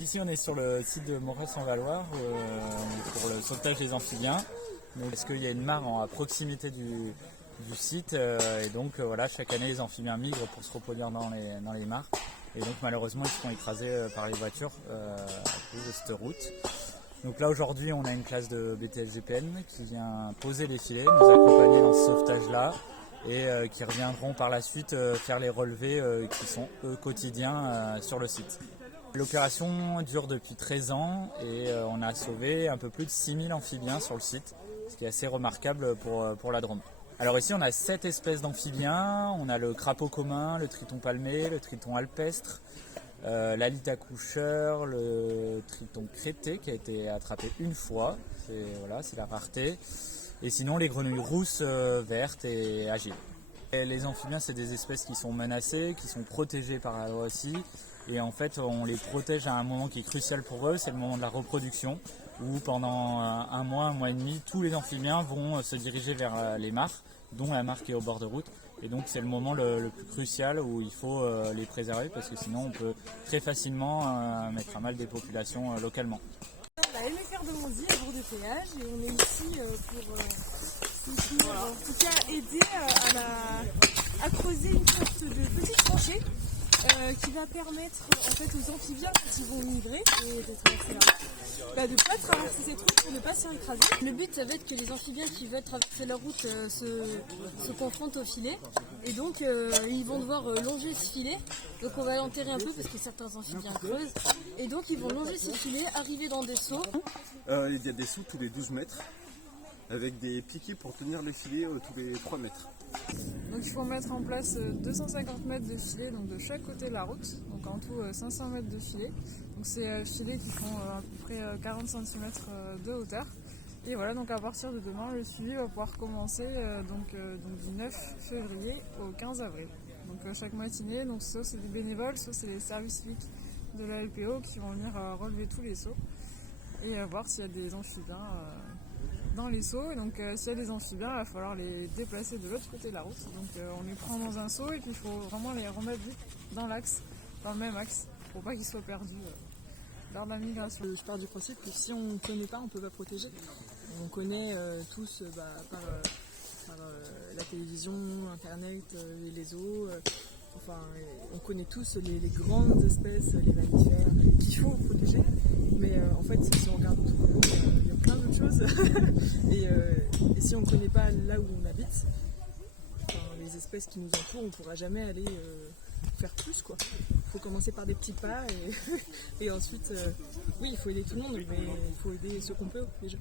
Ici on est sur le site de Morez-en-Valoir pour le sauvetage des amphibiens. Donc, parce qu'il y a une mare à proximité du site et donc voilà, chaque année les amphibiens migrent pour se reproduire dans les mares. Et donc malheureusement ils se font écraser par les voitures à cause de cette route. Donc là aujourd'hui on a une classe de BTS-GPN qui vient poser les filets, nous accompagner dans ce sauvetage-là et qui reviendront par la suite faire les relevés qui sont eux quotidiens sur le site. L'opération dure depuis 13 ans et on a sauvé un peu plus de 6000 amphibiens sur le site, ce qui est assez remarquable pour la Drôme. Alors ici on a 7 espèces d'amphibiens, on a le crapaud commun, le triton palmé, le triton alpestre, l'alite accoucheur, le triton crété qui a été attrapé une fois, c'est la rareté, et sinon les grenouilles rousses, vertes et agiles. Et les amphibiens c'est des espèces qui sont menacées, qui sont protégées par la loi aussi, et en fait on les protège à un moment qui est crucial pour eux, c'est le moment de la reproduction, où pendant un mois et demi, tous les amphibiens vont se diriger vers les mares, dont la mare qui est au bord de route. Et donc c'est le moment le plus crucial où il faut les préserver parce que sinon on peut très facilement mettre à mal des populations localement. La LFR de Monzy à Bourg-de-Péage et on est ici pour en tout cas aider à creuser une sorte de petite tranchée qui va permettre en fait aux amphibiens quand ils vont migrer et de traverser la route, de ne pas traverser cette route pour ne pas se faire écraser. Le but ça va être que les amphibiens qui veulent traverser la route se confrontent au filet et donc ils vont devoir longer ce filet. Donc on va l'enterrer un peu parce que certains amphibiens creusent et donc ils vont longer ce filet, arriver dans des seaux. Il y a des seaux tous les 12 mètres avec des piquets pour tenir les filets tous les 3 mètres. Donc il faut mettre en place 250 mètres de filets donc de chaque côté de la route, donc en tout 500 mètres de filets. Donc c'est filets qui font à peu près 40 cm de hauteur. Et voilà, donc à partir de demain, le suivi va pouvoir commencer du 9 février au 15 avril. Donc chaque matinée, donc soit c'est des bénévoles, soit c'est les services civiques de la LPO qui vont venir relever tous les seaux et voir s'il y a des amphibiens dans les seaux. Et donc s'il y a des amphibiens, il va falloir les déplacer de l'autre côté de la route. Donc on les prend dans un seau et puis il faut vraiment les remettre vite dans l'axe, dans le même axe, pour pas qu'ils soient perdus lors de la migration. Je pars du principe que si on ne connaît pas, on ne peut pas protéger. On connaît tous par la télévision, internet, les zoos, on connaît tous les grandes espèces, les mammifères qu'il faut protéger. Mais en fait, si on regarde autour de nous, il y a plein d'autres choses. et si on ne connaît pas là où on habite, les espèces qui nous entourent, on ne pourra jamais aller faire plus, quoi. Il faut commencer par des petits pas et ensuite, oui, il faut aider tout le monde, mais il faut aider ceux qu'on peut déjà.